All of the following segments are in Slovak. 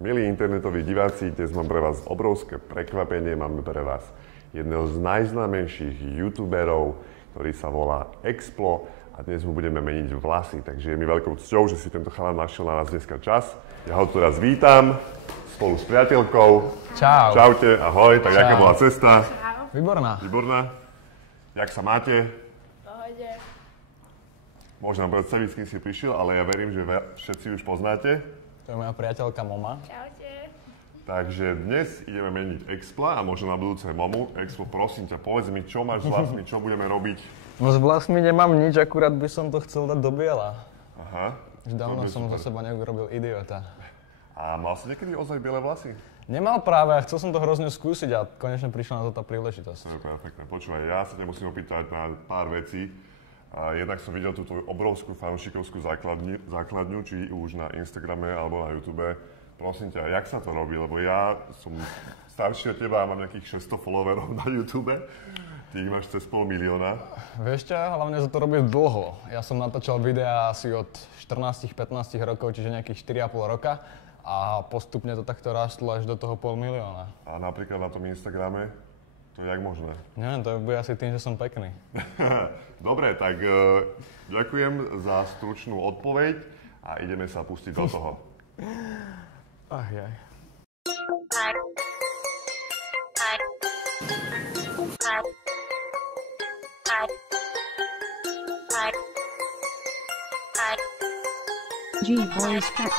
Milí internetoví diváci, dnes mám pre vás obrovské prekvapenie. Máme pre vás jedného z najznámejších youtuberov, ktorý sa volá Explo a dnes mu budeme meniť vlasy. Takže je mi veľkou cťou, že si tento chalan našiel na nás dneska čas. Ja ho tu raz vítam spolu s priateľkou. Čau. Čaute, ahoj. Tak jaká bola cesta? Výborná. Výborná. Jak sa máte? Pohode. Môžem vám predstaviť, s kým si prišiel, ale ja verím, že všetci už poznáte. To je moja priateľka Moma. Čaute. Takže dnes ideme meniť Expla a možno na budúce Momu. Explo, prosím ťa, povedz mi, čo máš s vlasmi, čo budeme robiť? No s vlasmi nemám nič, akurát by som to chcel dať do biela. Aha. Už dávno som za seba neurobil idiota. A mal si niekedy ozaj biele vlasy? Nemal práve, chcel som to hrozne skúsiť a konečne prišla na to tá príležitosť. To je perfektné. Počúvaj, ja sa ťa musím opýtať na pár vecí. Jednak som videl tú tvoju obrovskú fanúšikovskú základňu, či už na Instagrame alebo na YouTube. Prosím ťa, jak sa to robí? Lebo ja som starší od teba a mám nejakých 600 followerov na YouTube. Ty ich máš cez 500 000. Vieš čo, hlavne za to robím dlho. Ja som natáčal videá asi od 14-15 rokov, čiže nejakých 4,5 roka. A postupne to takto rástlo až do toho 500 000. A napríklad na tom Instagrame? To je jak možné? Neviem, to bude asi tým, že som pekný. Dobre, tak ďakujem za stručnú odpoveď a ideme sa pustiť do toho. Ach jaj. G-Boys Cat.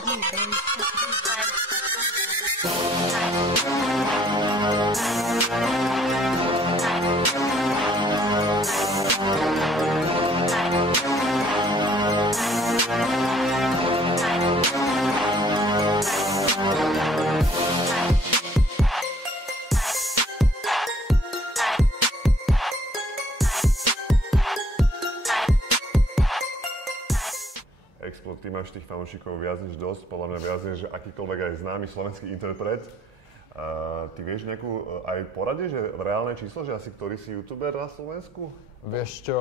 Explo, ty máš tých fanúšikov viac než dosť, podľa mňa viac než akýkoľvek aj známy slovenský interpret. Ty vieš nejakú aj porade, že reálne číslo, že asi ktorý si youtuber na Slovensku? Vieš čo,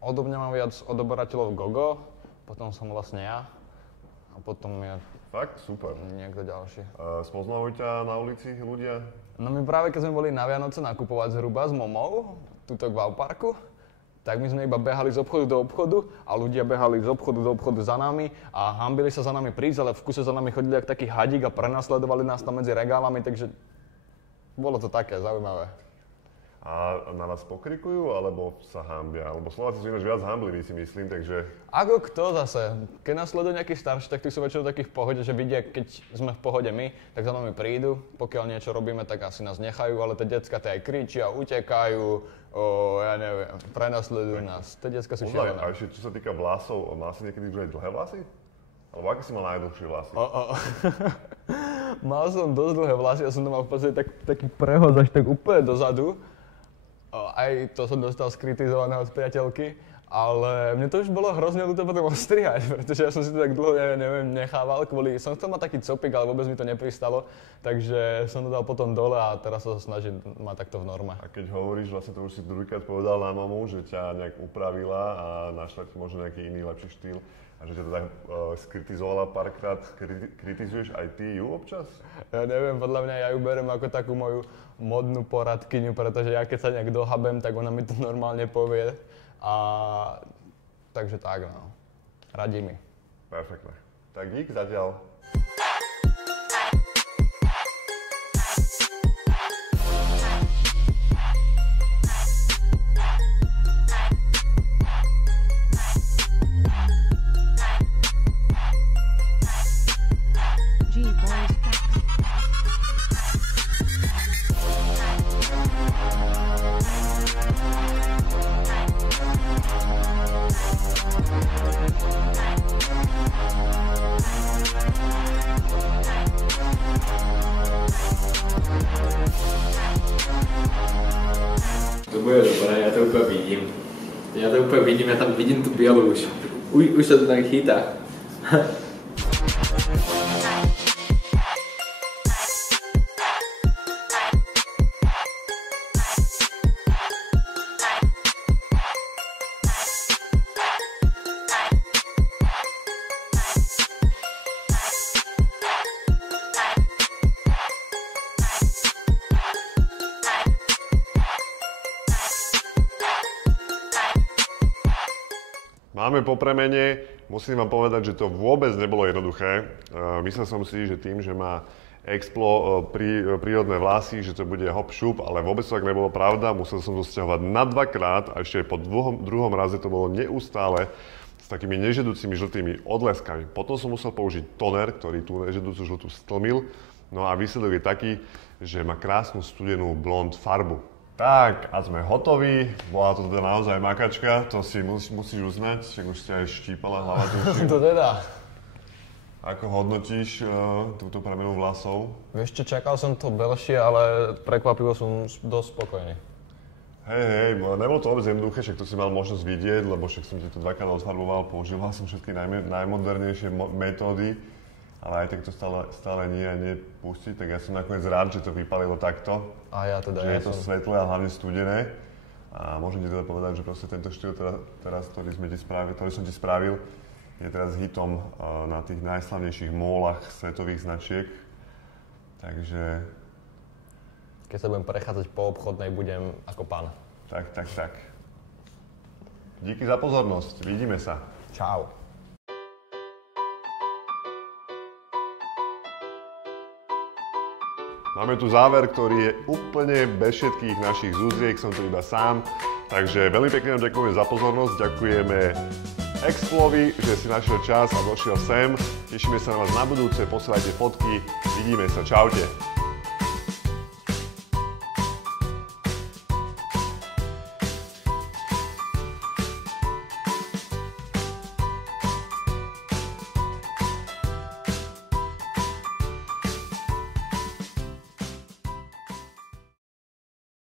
odo mňa mám viac odoberateľov Gogo, potom som vlastne ja a potom je Fakt? Super. niekto ďalší. Spoznajú ťa na ulici ľudia? No my práve keď sme boli na Vianoce nakupovať zhruba s Momou, tuto k Vauparku, tak my sme iba behali z obchodu do obchodu a ľudia behali z obchodu do obchodu za nami a hanbili sa za nami prísť, ale v kuse za nami chodili ako taký hadík a prenasledovali nás tam medzi regálami, takže bolo to také zaujímavé. A na vás pokrikujú, alebo sa hanbia? Lebo Slováci sú ináč viac hanbliví, si myslím, takže... Ako kto zase? Keď nás sleduje nejaký starší, tak tí sú väčšinou takí v pohode, že vidia, keď sme v pohode my, tak za nami prídu. Pokiaľ niečo robíme, tak asi nás nechajú, ale tie decká tie aj kričia, utekajú, ja neviem, prenasledujú nás. Tie decká sú šialené. A ešte čo sa týka vlasov, mal si niekedy už aj dlhé vlasy? Alebo aké si mal najdlhšie vlasy? Mal som dosť dlhé vlasy, ja som to mal v podstate taký prehod až tak úplne dozadu. Aj to som dostal skritizované od priateľky, ale mne to už bolo hrozne ľúto potom ostrihať, pretože ja som si to tak dlho, neviem, nechával som chcel mať taký copik, ale vôbec mi to nepristalo, takže som to dal potom dole a teraz sa snažím mať takto v norme. A keď hovoríš, vlastne to už si druhýkrát povedal na mamu, že ťa nejak upravila a našla ti možno nejaký iný lepší štýl a že ťa to tak skritizovala párkrát, kritizuješ aj ty ju občas? Ja neviem, podľa mňa ja ju berem ako takú moju modnú poradkyňu, pretože ja keď sa nejak dohabem, tak ona mi to normálne povie. Takže tak, no. Radí mi. Perfektné. Tak dík zatiaľ. G-Boys Cat. To bude dobré, ja to úplne vidím. Ja tam vidím tú bielu už. Už sa to tak chytá. Máme po premene, musím vám povedať, že to vôbec nebolo jednoduché. Myslel som si, že tým, že má Explo prírodné vlasy, že to bude hop šup, ale vôbec to tak nebolo pravda. Musel som to sťahovať na 2-krát a ešte po druhom raze to bolo neustále s takými nežedúcimi žltými odleskami. Potom som musel použiť toner, ktorý tú nežedúcu žltú stlmil. No a výsledok je taký, že má krásnu studenú blond farbu. Tak, a sme hotoví. Bola to teda naozaj makačka, to si musíš uznať, že už ste aj štípala hlava. To teda. Ako hodnotíš túto premenu vlasov? Vieš čo, čakal som to belšie, ale prekvapivo som dosť spokojný. Hej, nebolo to vôbec jednoduché, však to si mal možnosť vidieť, lebo však som ti to dvakrát odfarboval, používal som všetky najmodernejšie metódy, ale aj tak to stále nie a nie pustiť, tak ja som nakoniec rád, že to vypalilo takto. A ja teda, že je to svetlé a hlavne studené. A môžem ti teda povedať, že proste tento štýl teraz, ktorý som ti spravil, je teraz hitom na tých najslavnejších mólach svetových značiek. Takže... Keď sa budem prechádzať po obchodnej, budem ako pán. Tak. Díky za pozornosť. Vidíme sa. Čau. Máme tu záver, ktorý je úplne bez všetkých našich zúziek, som tu iba sám. Takže veľmi pekne vám ďakujeme za pozornosť, ďakujeme Explovi, že si našiel čas a došiel sem. Tešíme sa na vás na budúce, posielajte fotky, vidíme sa, čaute.